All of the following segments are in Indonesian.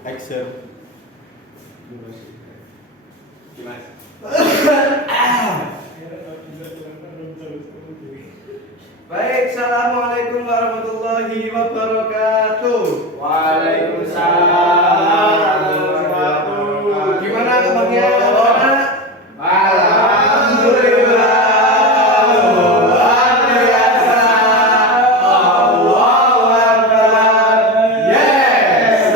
Action. Gimana? Baik, assalamualaikum warahmatullahi wabarakatuh. Waalaikumsalam warahmatullahi wabarakatuh. Gimana kabarnya anak-anak? Alhamdulillah, luar biasa. Allahu Akbar. Yes.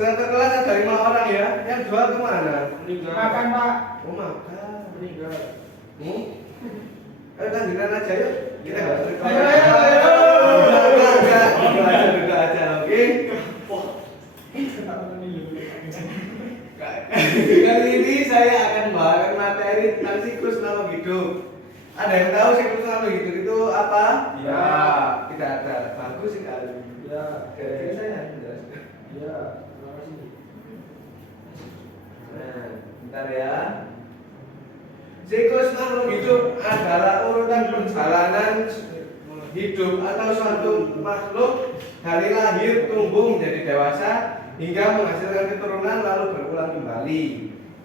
Satu kelas ada 5 orang ya. Yang 2 kemana? Makan, Pak. Oh, makan. Meninggal. Ayo lanjutkan aja yuk. Kita nggak usah. Ayo, ayo. Duduk aja, oke? Kali ini saya akan bahas materi tentang siklus nalur hidup. Ada yang tahu siklus nalur hidup itu apa? Ya. Tidak ada. Bagus sekali. Ya. Kira-kira saya menjelaskan. Ya. Terima kasih. Nah, bentar ya. Siklus nalur hidup adalah urutan perjalanan hidup atau suatu makhluk dari lahir, tumbuh menjadi dewasa hingga menghasilkan keturunan lalu berulang kembali.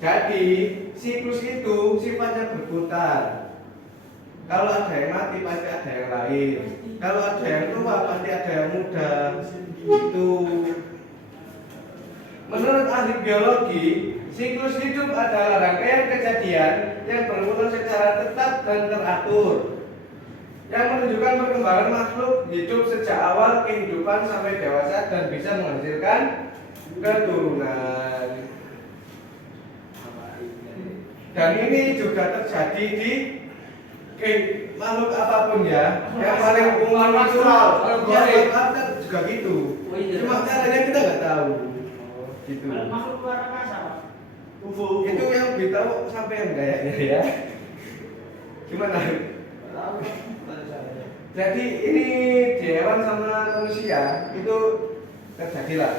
Jadi siklus itu sifatnya berputar. Kalau ada yang mati pasti ada yang lahir. Kalau ada yang tua pasti ada yang muda. Itu. Menurut ahli biologi, siklus hidup adalah rangkaian kejadian yang berulang secara tetap dan teratur, yang menunjukkan perkembangan makhluk hidup sejak awal kehidupan sampai dewasa dan bisa menghasilkan keturunan. Dan ini juga terjadi di makhluk apapun ya. Yang paling umum itu ya, juga gitu. Cuma caranya kita nggak tahu. Gitu. Makhluk luar angkasa, Pak. UFO itu yang beritahu sampai yang kayaknya ya. Gimana? Jadi ini di hewan sama manusia itu terjadilah.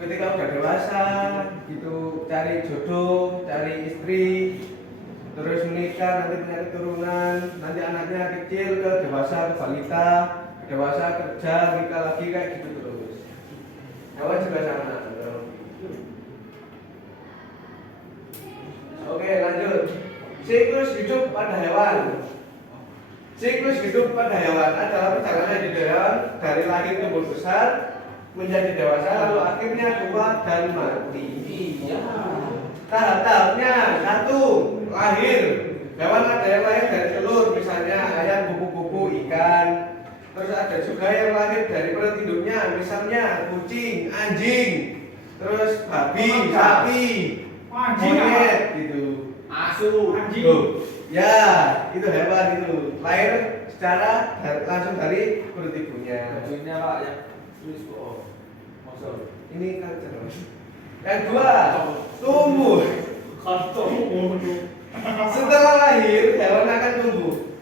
Ketika udah dewasa, gitu cari jodoh, cari istri, terus menikah, nanti punya keturunan, nanti anaknya kecil ke dewasa, ke balita, ke dewasa kerja, nikah lagi kayak gitu terus. Hewan juga sama. Oke, lanjut. Siklus hidup pada hewan. Siklus hidup pada hewan adalah perjalanan hidup hewan dari lahir tumbuh besar menjadi dewasa lalu akhirnya tua dan mati. Iya. Tahap-tahapnya 1. Lahir. Hewan ada yang lahir dari telur, misalnya ayam, kupu-kupu, ikan. Terus ada juga yang lahir dari perut induknya, misalnya kucing, anjing. Terus babi, sapi, monyet gitu. Asu, anjing. Loh, ya, itu hewan itu. Lahir secara langsung dari perut ibunya. Bajunya, Pak, yang tulis kok. Masuk. Ini kan terus. Yang 2, tumbuh. Setelah lahir, hewan akan tumbuh.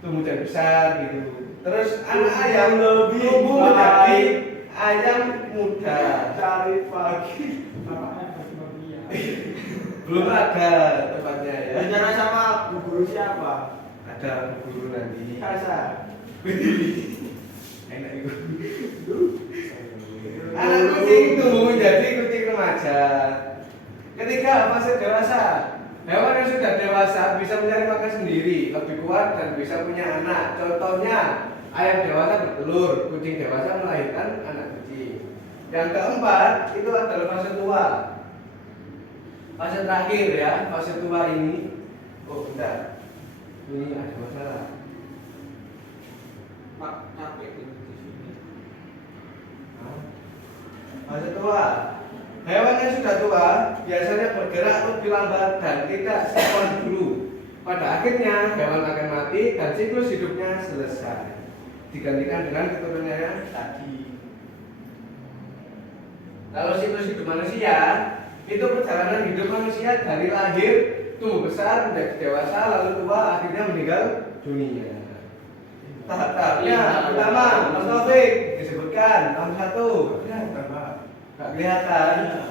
Tumbuh dan besar gitu. Terus anak ayam tumbuh menjadi ayam muda. Cari pagi. Belum ada tempatnya ya. Bicara sama bu guru siapa? Ada guru nanti. Kasa. Enak itu. Anak kucing tumbuh menjadi kucing remaja. Ketika fase dewasa, hewan yang sudah dewasa bisa mencari makan sendiri, lebih kuat dan bisa punya anak. Contohnya, ayam dewasa bertelur, kucing dewasa melahirkan anak kucing. Yang keempat, itu adalah fase tua. Fase terakhir ya, fase tua ini. Oh, bentar. Ini ada masalah. Pak, capek di sini. Fase tua. Hewan yang sudah tua biasanya bergerak lebih lambat dan tidak sekuat dulu. Pada akhirnya hewan akan mati dan siklus hidupnya selesai. Digantikan dengan keturunannya tadi. Kalau siklus hidup manusia, itu perjalanan hidup manusia dari lahir, tumbuh besar, menjadi dewasa, lalu tua, akhirnya meninggal dunia. Tahap-tahapnya pertama, Mas Taufik disebutkan tahap 1. Gak kelihatan.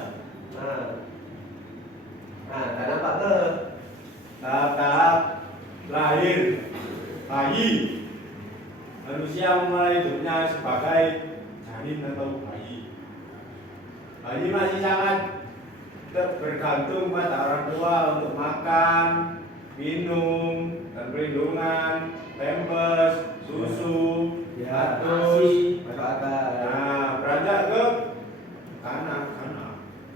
Nah, dan apa tuh? Tahap-tahap lahir bayi, manusia memulai hidupnya sebagai janin atau bayi. Bayi masih sangat bergantung pada orang tua untuk makan, minum, dan perlindungan, pampers, susu, Terus batus. akal. Nah, beranjak ke anak.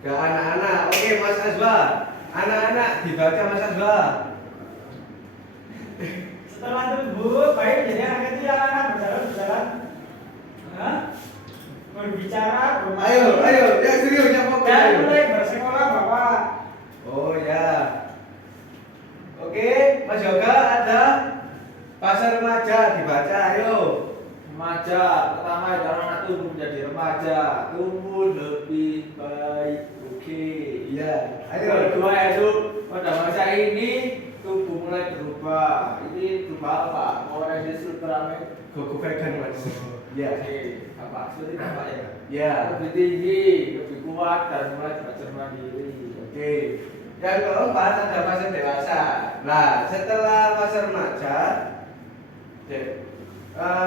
Ke anak-anak. Oke, Mas Azwa. Anak-anak dibaca Mas Azwa. Setelah tumbuh, bayi menjadi anak kecil yang akan berjalan. Hah? Berbicara, Ayo, ya serius ya fokus. dan ayo. mulai bersekolah Bapak. Oh ya. Oke, Mas Yoga ada pasar remaja dibaca, ayo. Remaja, pertama adalah anak tumbuh menjadi remaja, tumbuh lebih baik. Oke. Iya, Yang ayo. kedua yaitu pada masa ini tubuh mulai berubah. Ini berubah apa? Mulai dari Ultraman. Goku vegan Mas. Iya. Oke, apa? Seperti apa ya? Iya. Lebih tinggi, lebih kuat dan mulai belajar mandiri. Oke. Yang keempat ada fase dewasa. Nah, setelah fase remaja,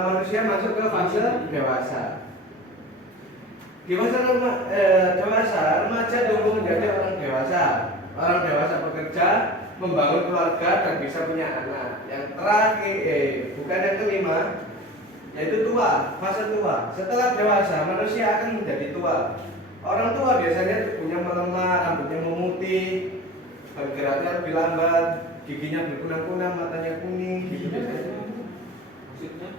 manusia masuk ke fase dewasa. Di fase dewasa, remaja tumbuh menjadi orang dewasa. Orang dewasa bekerja, membangun keluarga dan bisa punya anak. Yang terakhir, bukan yang kelima, yaitu tua, fase tua. Setelah dewasa, manusia akan menjadi tua. Orang tua biasanya tubuhnya melemah, rambutnya memutih, bergeraknya lebih lambat, giginya berkunang-kunang, matanya kuning, gitu biasanya. Maksudnya?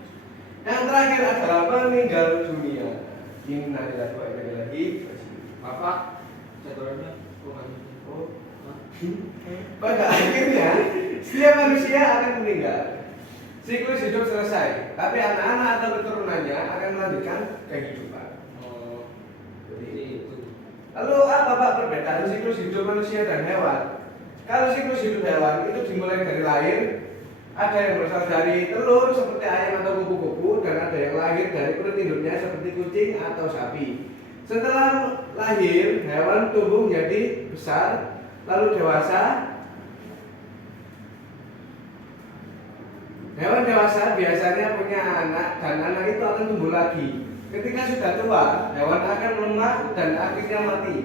Yang terakhir adalah meninggal dunia. Innalillahi wa inna ilaihi raji'un. Bapak, jadwalnya bukan oh. Pada akhirnya, setiap manusia akan meninggal. Siklus hidup selesai, tapi anak-anak atau keturunannya akan melanjutkan kehidupan. Oh, jadi itu. Lalu apa Pak perbedaan siklus hidup manusia dan hewan? Kalau siklus hidup hewan itu dimulai dari lahir, ada yang berasal dari telur seperti ayam atau kupu-kupu, dan ada yang lahir dari perut induknya seperti kucing atau sapi. Setelah lahir, hewan tumbuh menjadi besar, lalu dewasa. Hewan dewasa biasanya punya anak dan anak itu akan tumbuh lagi. Ketika sudah tua, hewan akan melemah dan akhirnya mati.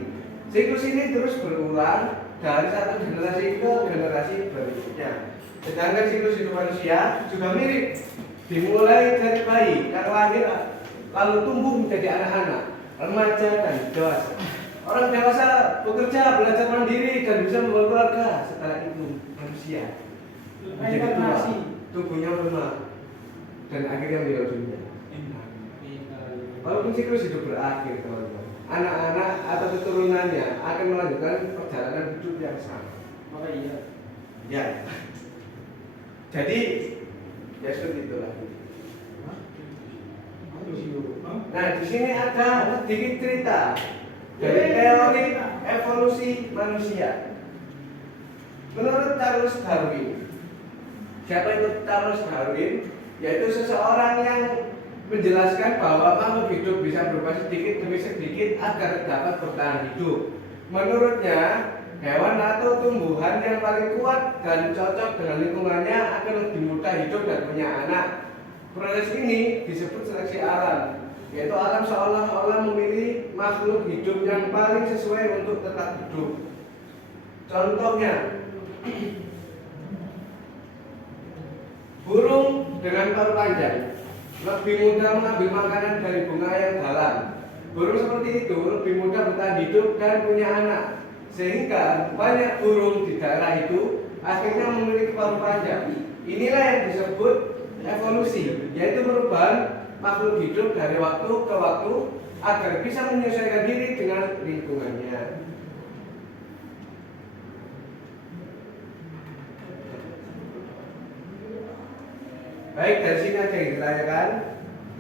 Siklus ini terus berulang dari satu generasi ke generasi berikutnya. Sedangkan siklus hidup manusia juga mirip. Dimulai dari bayi yang lahir lalu tumbuh menjadi anak-anak, remaja dan dewasa. Orang dewasa bekerja, belajar mandiri dan bisa membawa keluarga. Setelah itu manusia menjadi tua, tubuhnya lemah dan akhirnya meninggal dunia. Walaupun siklus hidup berakhir, teman-teman, anak-anak atau keturunannya akan melanjutkan perjalanan hidup yang sama. Maka iya. Ya. Jadi ya seperti itulah. Nah, di sini ada sedikit cerita dari teori evolusi manusia. Menurut Charles Darwin, siapa itu Charles Darwin? Yaitu seseorang yang menjelaskan bahwa makhluk hidup bisa berubah sedikit demi sedikit agar dapat bertahan hidup. Menurutnya, hewan atau tumbuhan yang paling kuat dan cocok dengan lingkungannya akan lebih mudah hidup dan punya anak. Proses ini disebut seleksi alam, yaitu alam seolah-olah memilih makhluk hidup yang paling sesuai untuk tetap hidup. Contohnya, burung dengan paruh panjang lebih mudah mengambil makanan dari bunga yang dalam. Burung seperti itu lebih mudah bertahan hidup dan punya anak. Sehingga banyak burung di daerah itu akhirnya memiliki paruh panjang. Inilah yang disebut evolusi, yaitu perubahan makhluk hidup dari waktu ke waktu agar bisa menyesuaikan diri dengan lingkungannya. Baik, dari sini ada yang ditanyakan.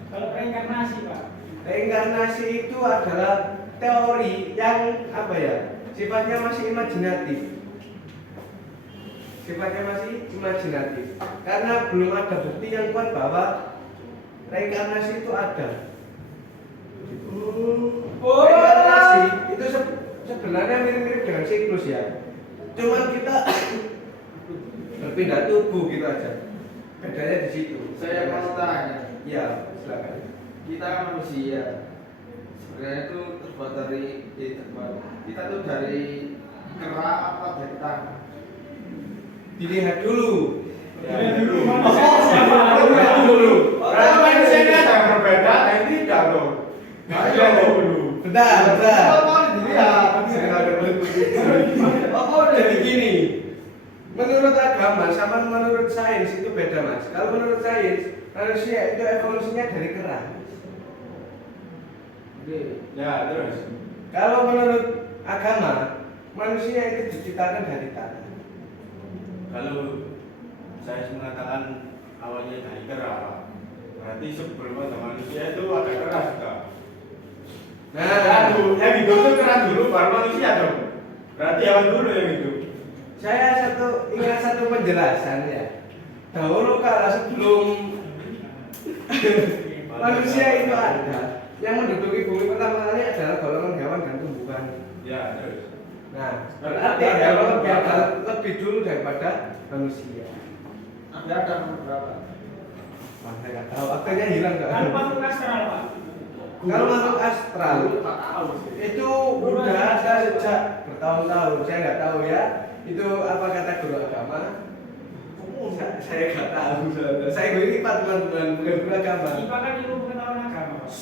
Kalau reinkarnasi Pak, Reinkarnasi itu adalah teori yang apa ya? Sifatnya masih imajinatif. Sifatnya masih imajinatif. Karena belum ada bukti yang kuat bahwa reinkarnasi itu ada. Reinkarnasi itu sebenarnya mirip-mirip dengan siklus ya. Cuman kita berpindah tubuh gitu aja. Bedanya di situ. Saya mau tanya, Ya, silakan. Kita kan manusia. Sebenarnya itu terbuat dari kita tuh dari kera apa dari tanah? Dilihat dulu. Dilihat dulu. Dilihat dulu. Berarti manusia ini ada yang berbeda, yang tidak dong. Dilihat dulu. Bentar. Apa dilihat? Jadi gini, menurut agama sama menurut sains itu beda mas. Kalau menurut sains, manusia itu evolusinya dari kera. Oke. Ya, terus. Kalau menurut agama, manusia itu diciptakan dari tanah. Kalau saya mengatakan awalnya dari kera, berarti sebelum ada manusia itu ada kera juga. Nah, yang hidup itu kera dulu, baru manusia dong. Berarti hewan dulu yang hidup. saya ingat satu penjelasan ya. Dahulu kala sebelum manusia itu ada, yang menduduki bumi pertama kali adalah golongan hewan dan tumbuhan. Ya, terus. Nah, berarti hewan lebih dulu daripada manusia. Ada nomor berapa? Wah, saya nggak tahu. Akhirnya hilang nggak? Kan makhluk astral, Pak. Kalau makhluk astral Tak tahu sih. itu udah ada sejak bertahun-tahun. Saya nggak tahu ya. Itu apa kata guru agama? Saya nggak tahu. Saya guru IPA teman-teman, bukan guru agama. IPA kan ilmu pengetahuan agama, Pak.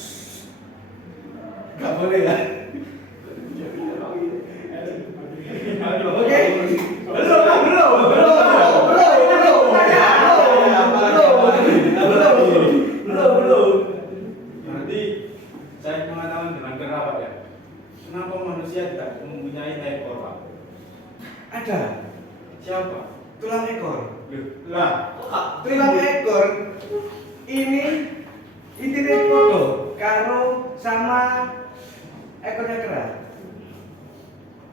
Nggak boleh ya. Oke. Belum. Berarti saya mengatakan dengan kera Pak ya. Kenapa manusia tidak mempunyai ekor Pak? Ada Siapa? tulang ekor. Lah, Tulang ekor ini intinya foto karo sama ekornya kera.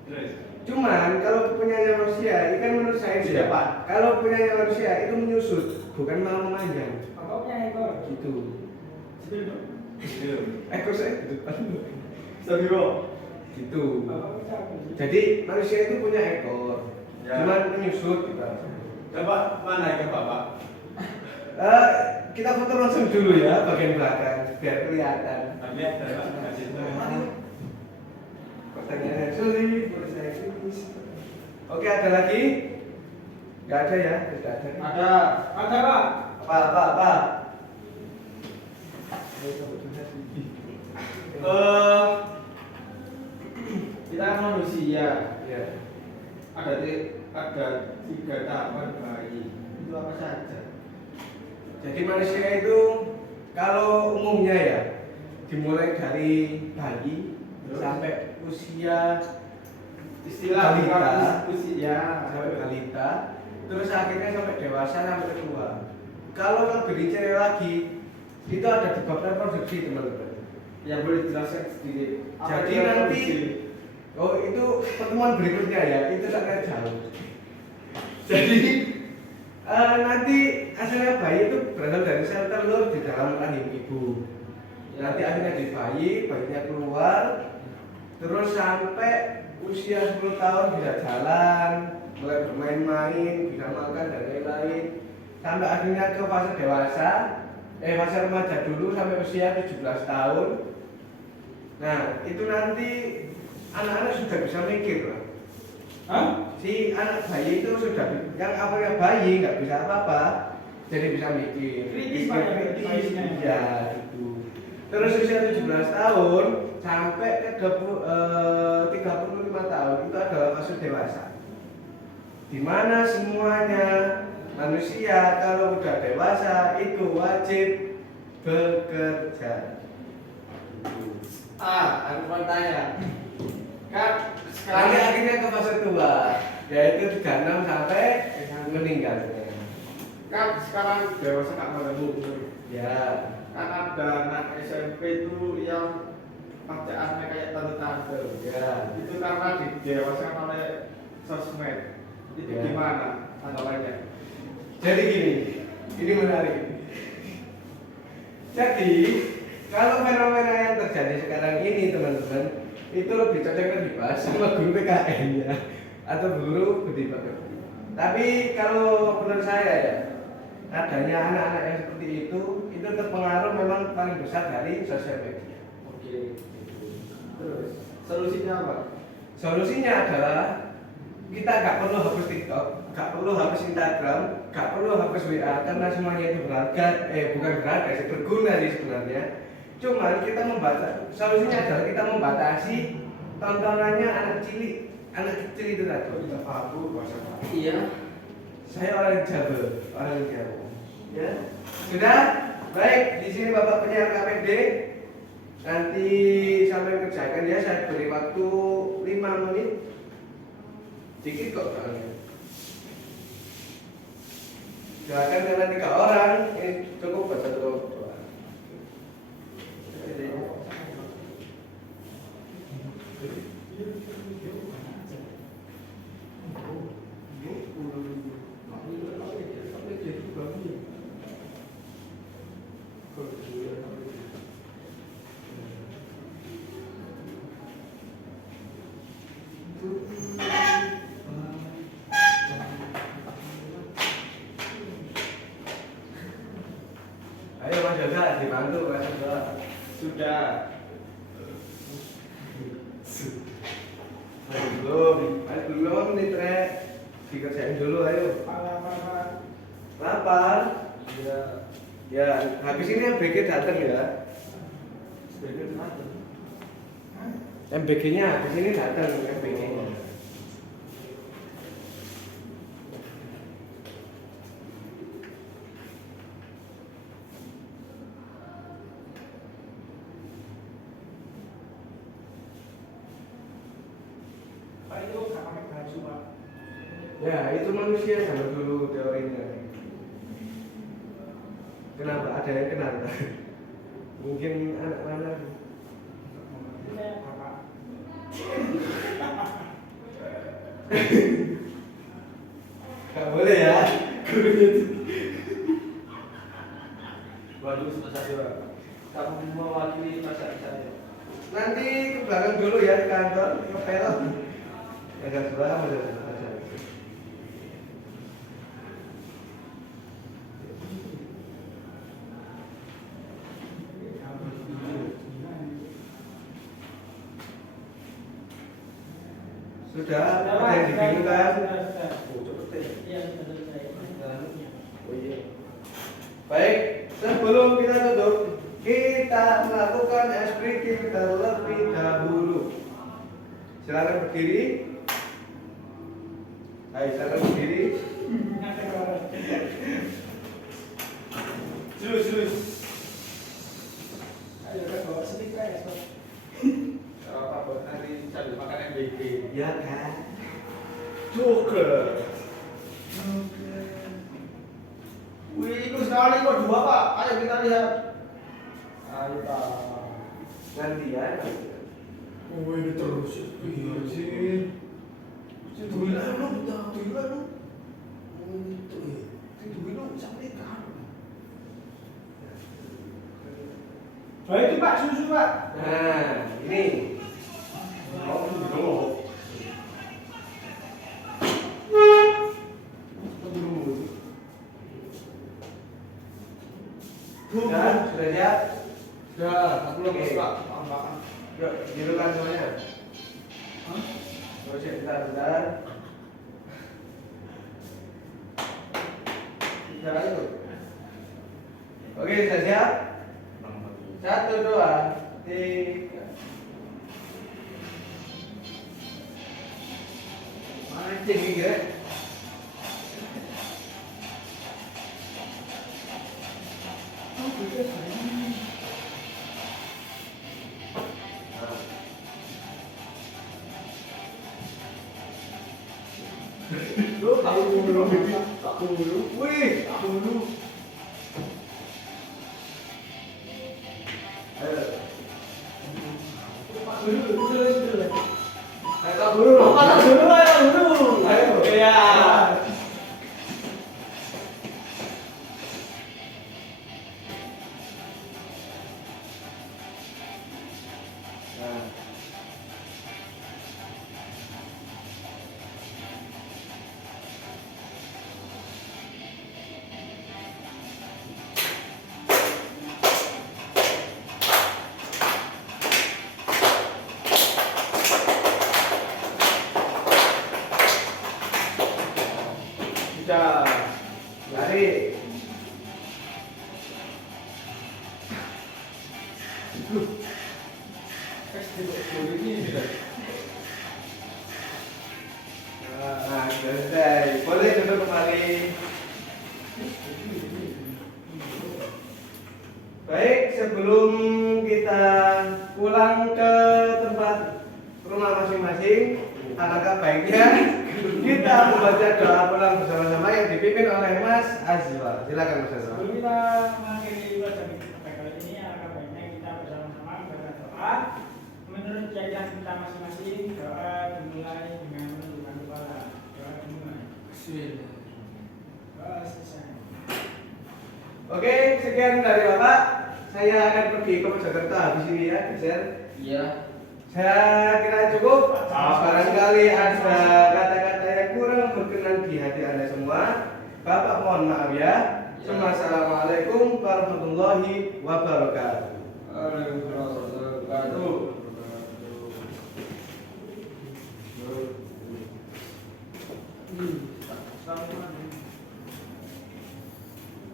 terus. Cuman kalau punyanya manusia, ini kan menurut saya Iya, Pak. Kalau punyanya manusia itu menyusut, bukan malah memanjang. Pokoknya ekor. Gitu. Sebelum dong. Ekor saya di depan. Serius. Gitu. Bapak siapa? Jadi manusia itu punya ekor, Ya. cuman menyusut gitu. Coba mana ekor Bapak? Kita foto langsung dulu ya bagian belakang biar kelihatan. Lihat dari Pak kasih tahu. Pertanyaannya sulit, menurut saya kritis. Oke, ada lagi? Gak ada ya? Tidak ada. Ada. Ada, Pak. Apa? Kita kan manusia. Ya. Ada 3 tahapan bayi. Itu apa saja? Jadi manusia itu kalau umumnya ya dimulai dari bayi sampai usia Istilah balita, usia. sampai balita, terus akhirnya sampai dewasa sampai tua. Kalau lebih dicari lagi, itu ada di bab reproduksi teman-teman. Ya boleh jelaskan sedikit. Apa Jadi itu nanti, reproduksi? oh itu pertemuan berikutnya ya, itu sangat jauh. Jadi nanti asalnya bayi itu berasal dari sel telur di dalam rahim ibu. Nanti akhirnya di bayi, bayinya keluar, terus sampai usia 10 tahun bisa jalan, mulai bermain-main, bisa makan dan lain-lain, sampai akhirnya ke fase dewasa, fase remaja dulu sampai usia 17 tahun. Nah, itu nanti anak-anak sudah bisa mikir lah. Hah? Si anak bayi itu sudah, yang awalnya bayi nggak bisa apa-apa, jadi bisa mikir. Kritis, Pak, ya, Kritis, bayinya. ya gitu. Terus usia 17 tahun sampai ke 35 tahun itu adalah fase dewasa. Di mana semuanya manusia kalau udah dewasa itu wajib bekerja. Aku mau tanya. Kan Nanti sekarang akhirnya ke fase tua, yaitu 36 sampai meninggalnya. kan sekarang dewasa nggak menemu. Ya, Kan ada anak SMP itu yang bacaannya kayak tante-tante. ya. Itu karena didewasakan oleh sosmed. Itu Ya. gimana tanggapannya? Jadi gini, ini menarik. Jadi kalau fenomena yang terjadi sekarang ini teman-teman, itu lebih cocoknya dibahas sama guru PKN ya, atau guru budi pekerti. Tapi kalau menurut saya ya, adanya anak-anak yang seperti itu itu terpengaruh memang paling besar dari sosial media. Oke. Terus solusinya apa? Solusinya adalah kita nggak perlu hapus TikTok, nggak perlu hapus Instagram, nggak perlu hapus WA karena semuanya itu berharga, bukan berharga sih, berguna sih sebenarnya. Cuman kita solusinya adalah kita membatasi tontonannya anak kecil itu tadi. Aku bahasa Iya. Saya orang Jawa. Ya, sudah. Baik, di sini Bapak penyiar KPD. Nanti sampai kerjakan ya, saya beri waktu 5 menit. Dikit kok soalnya. Silakan karena 3 orang, ini cukup buat 1 doa. Ayo Mas Yoga, dibantu Mas Yoga. Sudah. Belum nih Trek. Dikerjain dulu ayo. Lapar? Iya. Ya, habis ini MBG datang ya. MBG-nya habis ini datang MBG-nya. Pak itu nggak pakai baju Pak. Ya, itu manusia zaman dulu teorinya. Kenapa? Ada yang kenal? Mungkin anak mana? Itu saya bapak. Gak boleh ya. Bagus Mas Adwa. Kamu mewakili masyarakat saya. Nanti ke belakang dulu ya ke kantor, ngepel. Agak sebelah aja. Sudah, ada yang dibingungkan? Oh, cepet deh. Iya, sudah selesai. Oh iya. Baik, sebelum kita tutup, kita melakukan SPT terlebih dahulu. Silakan berdiri. Ayo, silakan berdiri. Terus. Ayo ke bawah sedikit ya, Sob. Kalau apa buat nanti sambil makan MBG. Ya kan? Juga. Wih, itu sekali kok 2 Pak. Ayo kita lihat. Ayo Pak. Gantian. Oh ini terus. Iya sih. Duilan lu. Duit lu sampai kan. Oh itu Pak, susu Pak. Nah, ini. Sudah siap? Sudah, aku lepas Oke. Pak. Makan. Yuk, hidupkan semuanya. Terus ya, bentar. Jangan itu. Oke, sudah siap? 1, 2, 3. Mancing ini ya. Tak dulu. Wih, tak dulu. Ayo. Pak dulu. Tak dulu. Pak dulu. Ayo. Iya. Nah. Nah, selesai. Boleh duduk kembali. Baik, sebelum kita pulang ke tempat rumah masing-masing, alangkah baiknya kita membaca doa pulang bersama-sama yang dipimpin oleh Mas Azwar. Silakan Mas Azwar. Sebelum kita mengakhiri pelajaran kita kali ini, alangkah baiknya kita bersama-sama membaca doa menurut keyakinan kita masing-masing. Doa dimulai dengan menundukkan kepala. Doa dimulai. Doa selesai. Oke, sekian dari Bapak. Saya akan pergi ke Mojokerto habis ini ya, geser. Iya. Saya kira cukup. Barangkali ada kata-kata yang kurang berkenan di hati Anda semua. Bapak mohon maaf ya. Assalamualaikum warahmatullahi wabarakatuh. Waalaikumsalam warahmatullahi wabarakatuh.